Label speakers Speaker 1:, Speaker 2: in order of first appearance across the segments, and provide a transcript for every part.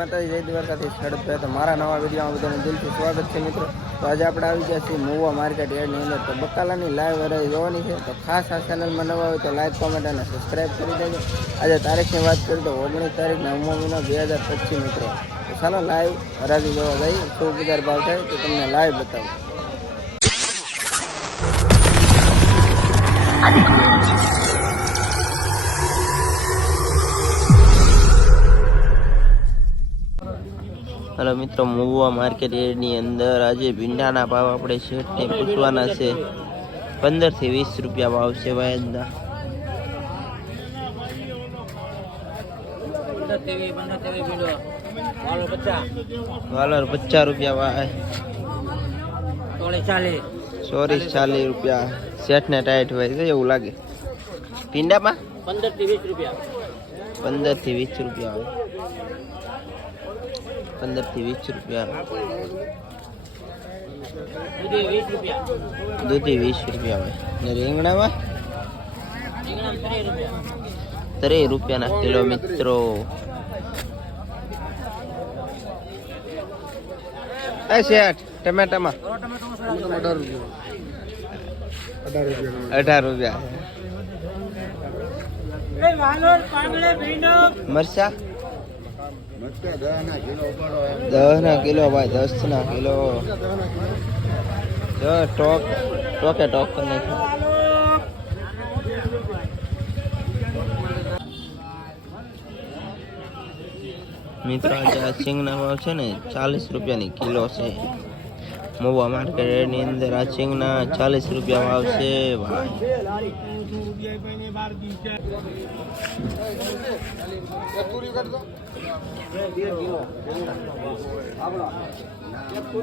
Speaker 1: માતાજી, જય દ્વારકાથી શરદભાઈ તો મારા નવા વિડીયોમાં બધાનું દિલથી સ્વાગત છે મિત્રો. તો આજે આપણે આવી ગયા છીએ મોવા માર્કેટ યાર્ડની અંદર. તો બકાલાની લાઈવ હરાઈ જોવાની છે. તો ખાસ આ ચેનલમાં નવા હોય તો લાઈક કોમેન્ટ અને સબસ્ક્રાઈબ કરી દેજો. આજે તારીખની વાત કરીએ તો ઓગણીસ તારીખ નવમો મહિનો બે હજાર પચીસ મિત્રો. તો ચાલો લાઈવ હરાજી જોવા જઈએ. શું બજાર ભાવ થાય તો તમને લાઈવ બતાવું. હલો મિત્રો, મૂવા માર્કેટ એની અંદર આજે ભીંડાના ભાવ આપણે શેઠને પૂછવાના છે. પંદરથી વીસ રૂપિયા ભાવ છે વાયદના વાલર પચાસ રૂપિયા વાય ચોરીસ ચાલીસ રૂપિયા. શેઠને ટાઈટ હોય છે, એવું લાગે. ભીંડામાં?
Speaker 2: પંદરથી વીસ રૂપિયા.
Speaker 1: પંદરથી વીસ રૂપિયા. હોય પંદરથી વીસ રૂપિયા.
Speaker 2: દૂધી વીસ રૂપિયા.
Speaker 1: હોય. ને રીંગણામાં?
Speaker 2: રીંગણા ત્રીસ
Speaker 1: રૂપિયાના કિલો મિત્રો. એ શેઠ ટમેટામાં. અઢાર રૂપિયા. મરચા? દસ ના કિલો ભાઈ દસ ના કિલો. જો ટોક, ટોકે ટોક કરી નાખ્યો મિત્રો, આજે આ સિંગના ભાવ છે ને ચાલીસ રૂપિયાની કિલો છે. મોવા માર્કેટની અંદર આ સિંગના ચાલીસ રૂપિયા ભાવ છે ભાઈ.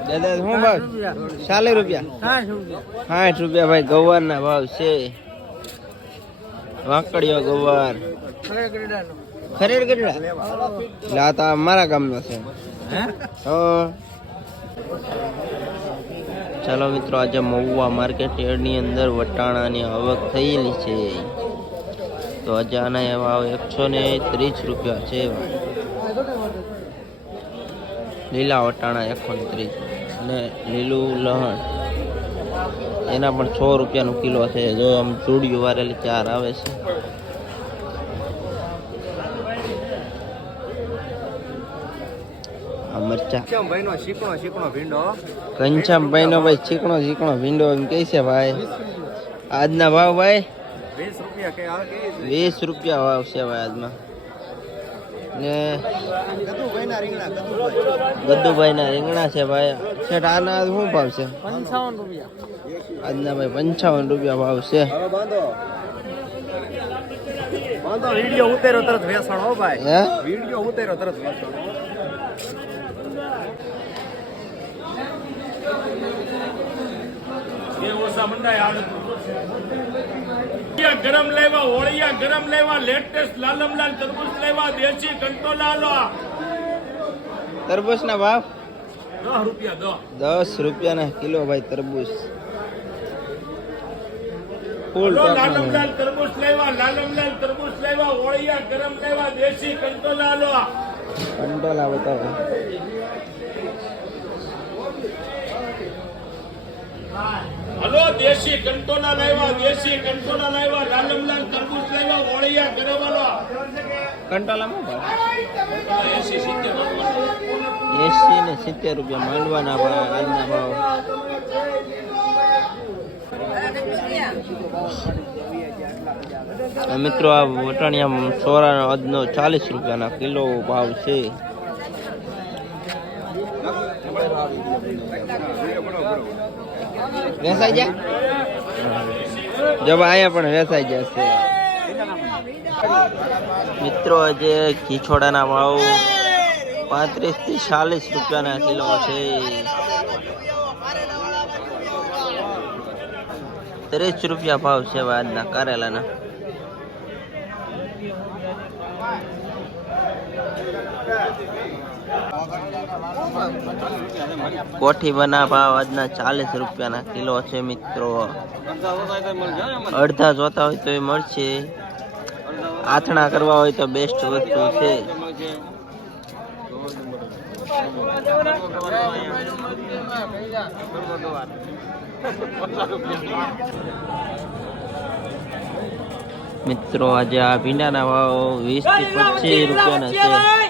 Speaker 1: દાદા શું ભાવ? ચાલીસ રૂપિયા? સાઠ રૂપિયા ભાઈ ગવારના ભાવ છે. વાંકડીયો ગવાર. ખરેડ ગઢડા? મારા ગામનો છે. હો. ચાલો મિત્રો, આજે મહુવા માર્કેટ યાર્ડની અંદર વટાણાની આવક થયેલી છે. તો આજે આના ભાવ એકસો ને ત્રીસ રૂપિયા છે. લીલા વટાણા એકસો ને ત્રીસ અને લીલું લહણ. એના પણ સો રૂપિયાનું કિલો છે. જો આમ ચૂડિયું વારેલી ચાર આવે છે. મરચા.
Speaker 2: ભાઈ નો ભીંડો.
Speaker 1: ઘનશ્યામભાઈ નો ભાઈ ચીકણો ચીકણો ભીંડો એમ કહે છે ભાઈ. આજના ભાવ ભાઈ?
Speaker 2: વીસ રૂપિયા કઈ આવે
Speaker 1: વીસ રૂપિયા ભાવ છે ભાઈ આજમાં ને
Speaker 2: કદુભાઈ ના રીંગણા
Speaker 1: ગદ્દુભાઈ ના રીંગણા છે ભાઈ. શેઠ આના શું ભાવ છે?
Speaker 2: પંચાવન રૂપિયા.
Speaker 1: આજના ભાઈ પંચાવન રૂપિયા ભાવ છે.
Speaker 2: વીડિયો ઉતેરો તરત વેસણ હો ભાઈ. વીડિયો ઉતેરો તરત વેસણ
Speaker 3: ગરમ લેવા ઓળિયા ગરમ લેવા લેટેસ્ટ લાલમ લાલ તરબૂચ લેવા દેશી કંટોલા લો
Speaker 1: તરબૂચ ના ભાવ?
Speaker 3: દસ રૂપિયા
Speaker 1: દસ રૂપિયા ના કિલો ભાઈ તરબૂચ. લાલમલાલ
Speaker 3: લાલમ લાલ તરબૂચ લેવા લાલમ લાલ તરબૂચ લેવા ઓળિયા ગરમ લેવા દેશી કંટોલા લો
Speaker 1: કંટોલા બતાવો
Speaker 3: હલો દેશી કંટોલા લાવ્યા દેશી કંટોલા લાવ્યા લાલમ લાલ તરબૂચ લાવ્યા ઓળિયા ગરમ લો
Speaker 1: કંટોલામાં
Speaker 3: એસી સિત્તેર
Speaker 1: એસી ને સિત્તેર રૂપિયા માંડવાના ભાવ આજના ભાવ. મિત્રો આ વટાણિયા સોરા અદનો ચાલીસ રૂપિયાના કિલો ભાવ છે. વેસાઈ ગયા જો આયા પણ વેસાઈ જશે. મિત્રો, આજે ખીચોડાના ભાવ પાંત્રીસથી ચાલીસ રૂપિયાના કિલો છે. ત્રીસ રૂપિયા ભાવ છે આજના કારેલાના. કોઠી બના ભાવ આજના ચાલીસ રૂપિયાના કિલો છે મિત્રો. અડધા જોતા હોય તો એ મળશે. આથણા કરવા હોય તો બેસ્ટ વસ્તુ છે. મિત્રો, આજે આ ભીંડાના ભાવ વીસથી પચીસ રૂપિયાના છે.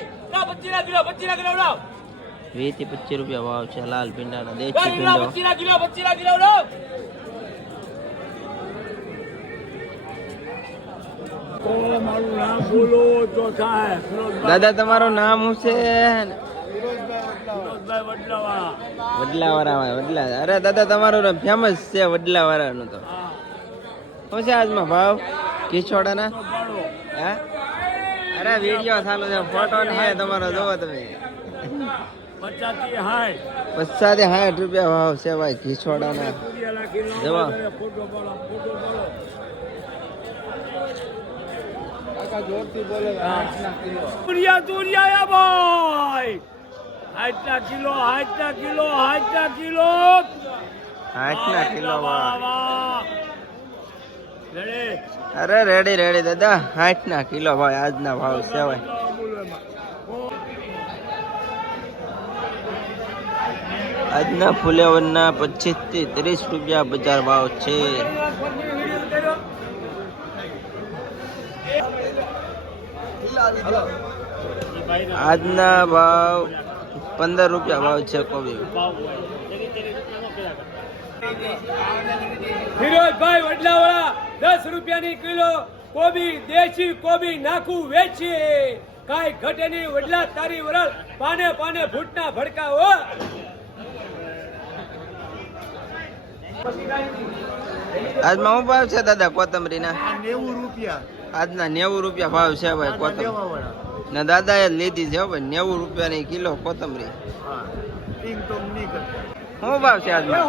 Speaker 1: વીસથી પચીસ રૂપિયા ભાવ છે લાલ ભીંડાના દેશી ભીંડો દાદા તમારું નામ શું છે? વડલાવાળા વડલા અરે દાદા તમારું ફેમસ છે વડલાવાળાનું તો. શું છે આજમાં ભાવ? કિચોડાના હા? અરે વીડિયો ચાલુ છે ફોટો નહીં તમારો જોવો તમે. પચાસથી સાઠ રૂપિયા ભાવ છે ભાઈ કિચોડાના જોવો
Speaker 2: દુનિયા દુનિયા ભાઈ. હાઈટના કિલો હાઈટના કિલો હાઈટના કિલો.
Speaker 1: સાઠના કિલો
Speaker 2: ભાઈ
Speaker 1: અરે રેડી રેડી દાદા સાઠના કિલો ભાઈ આજના ભાવ ભાઈ આજના ફુલેવરના પચીસથી ત્રીસ રૂપિયા બજાર ભાવ છે. આજના ભાવ પંદર રૂપિયા ભાવ છે, કોબી.
Speaker 2: ફિરોજભાઈ વડલાવાળા દસ રૂપિયાની કિલો કોબી દેશી કોબી નાખું વેચીએ. કાંઈ ઘટે નહીં વડલા તારી વરલ પાને પાને ભૂટના ભડકા હો.
Speaker 1: આજમાં શું ભાવ છે દાદા કોથમરીના?
Speaker 2: નેવું રૂપિયા.
Speaker 1: આજના નેવું રૂપિયા ભાવ છે ભાઈ કોથમરી ને દાદા એ લીધી છે ભાઈ નેવું રૂપિયાની કિલો કોથમરી. શું ભાવ છે આજમાં?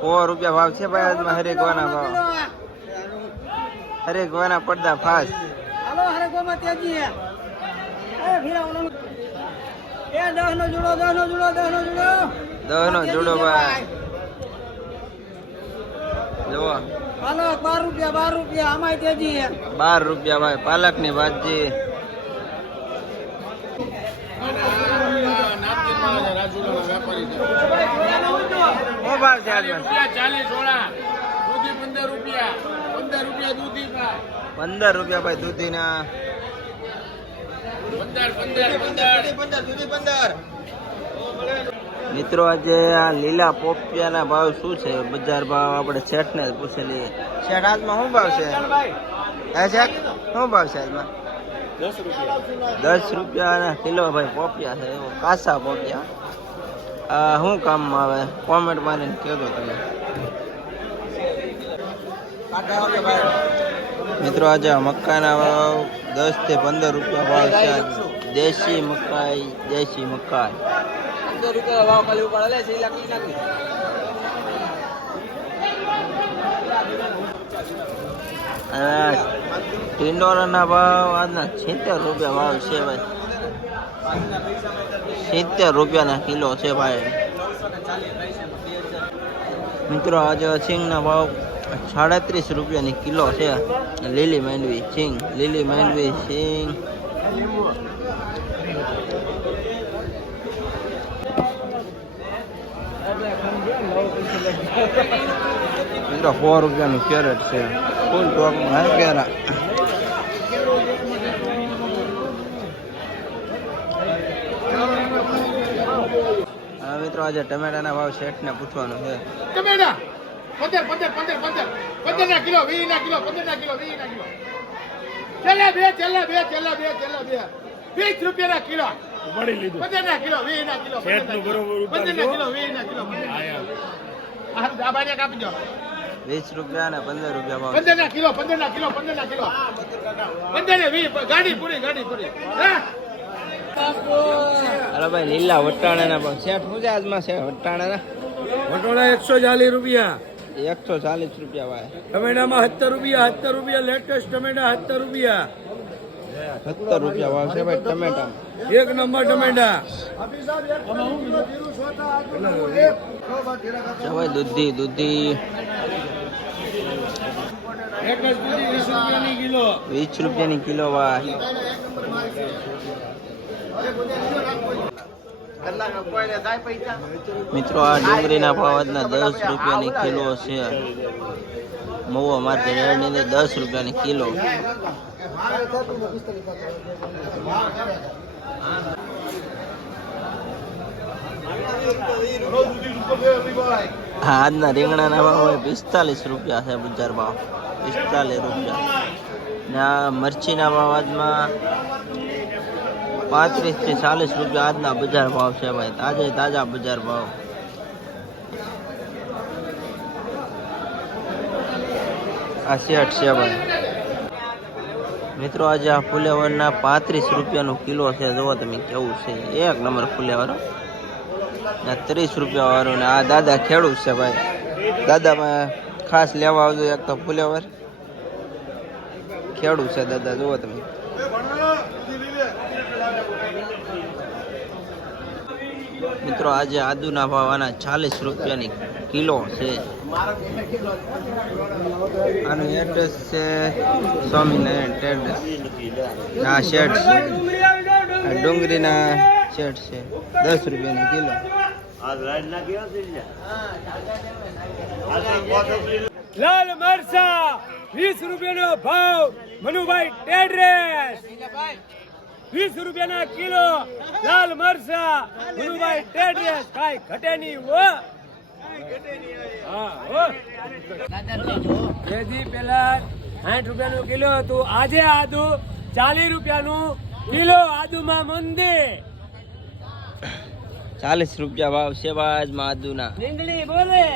Speaker 1: સો રૂપિયા ભાવ છે ભાઈ આજમાં હરેકવાના ભાવ. હરેકવાના પડદા ફાસ. દહનો જોડો ભાઈ. જુઓ.
Speaker 4: બાર રૂપિયા બાર રૂપિયા આમાં તેજી
Speaker 1: બાર રૂપિયા ભાઈ પાલકની ભાજી શું ભાવ છે
Speaker 3: ચાલીસ દૂધી પંદર રૂપિયા. પંદર રૂપિયા દૂધી
Speaker 1: પંદર રૂપિયા ભાઈ
Speaker 3: પંદર પંદર
Speaker 1: મિત્રો આજે આ લીલા પોપિયાના ભાવ શું છે? બજાર ભાવ આપણે શેઠ ને પૂછી લઈએ. શેઠ આજમાં શું ભાવ છે? હે શેઠ શું ભાવ છે આજમાં દસ રૂપિયાના કિલો ભાઈ પોપિયા છે એવો કાસા પોપિયા. શું કામમાં આવે? કોમેન્ટ મારીને કહેજો તમે. મિત્રો આજે આ મકાના ભાવ દસથી પંદર રૂપિયા ભાવ છે. દેશી મકાઈ દેશી મકાઈ. આ ટિંડોરાના ભાવ આજના છેતેર રૂપિયા ભાવ છે ભાઈ. સિત્તેર રૂપિયાના કિલો છે ભાઈ. મિત્રો, આજે સિંગના ભાવ સાડત્રીસ રૂપિયાની કિલો છે. લીલી માંડવી સિંગ, લીલી માંડવી સિંગ. મિત્રો, સો રૂપિયાનું કેરેટ છે. ફૂલ ટોકમાં કેરા હા મિત્રો આજે ટમેટાના ભાવ શેઠને પૂછવાનું છે.
Speaker 3: ટમેટા! પંદર પંદર પંદર પંદર. પંદર ના કિલો વીસ ના કિલો પંદર ના કિલો વીસ ના કિલો. છેલ્લા બે છેલ્લા બે છેલ્લા બે છેલ્લા બે. વીસ રૂપિયા ના કિલો પંદર ના કિલો વીસ ના કિલો. પંદર ના કિલો વીસ ના કિલો. આ આ બાજુ કાપી દો
Speaker 1: વીસ રૂપિયા ને પંદર રૂપિયા ભાવ.
Speaker 3: પંદર ના કિલો પંદર ના કિલો પંદર ના કિલો. પંદર ને વીસ ગાડી પૂરી ગાડી પૂરી. હા?
Speaker 1: અરે ભાઈ લીલા વટાણાના પણ શેઠ શું છે આજમાં છે વટાણાના?
Speaker 2: વટોળા એકસો ચાલીસ રૂપિયા.
Speaker 1: એકસો ચાલીસ રૂપિયા ભાઈ
Speaker 2: ટમેટામાં સત્તર રૂપિયા સત્તર રૂપિયા લેટેસ્ટ ટમેટા સત્તર રૂપિયા.
Speaker 1: સત્તર રૂપિયા ભાવ છે ભાઈ ટમેટા
Speaker 2: એક નંબર ટમેટા.
Speaker 1: ભાઈ દૂધી દૂધી.
Speaker 2: વીસ રૂપિયાની કિલો.
Speaker 1: વીસ રૂપિયાની કિલો ભાઈ મિત્રો, આ ડુંગળીના ભાવ દસ રૂપિયાની કિલો છે. મહુવા માર્કેટ રેડની અંદર દસ રૂપિયાની કિલો. હા, આજના રીંગણાના ભાવ પિસ્તાલીસ રૂપિયા છે બજાર ભાવ. પિસ્તાલીસ રૂપિયા. ને આ મરચીના ભાવ પાંત્રીસથી ચાલીસ રૂપિયા આજના બજાર ભાવ છે ભાઈ. તાજે તાજા બજાર ભાવ. આ શેઠ છે ભાઈ. મિત્રો, આજે આ ફુલેવરના પાંત્રીસ રૂપિયાનું કિલો છે. જુઓ તમે કેવું છે. એક નંબર ફુલેવર ત્રીસ રૂપિયા વાળું ને આ દાદા ખેડૂત છે ભાઈ. દાદામાં ખાસ લેવા આવજો એક તો ફુલેવર. ખેડૂત છે દાદા, જુઓ તમે. મિત્રો, આજે આદુના ભાવ આના ચાલીસ રૂપિયાની કિલો છે. આનું એડ્રેસ છે સ્વામિનારાયણ ટ્રેડર્સ ના શેઠ છે. ડુંગળીના શેઠ છે. દસ રૂપિયાની કિલો.
Speaker 2: લાલ મરસા વીસ રૂપિયાનો ભાવ, મનુભાઈ ટેડરેસ. વીસ રૂપિયાના કિલો લાલ મરચા. ગુરુભાઈ ટેડ્રેસ. કાઈ ઘટે નહીં હો. કેજી પેલા સાઠ રૂપિયાનું કિલો હતું. આજે આદુ ચાલીસ રૂપિયાનું કિલો આદુમાં મંદિર
Speaker 1: ચાલીસ રૂપિયા ભાવ છે આદુના.
Speaker 2: બોલે.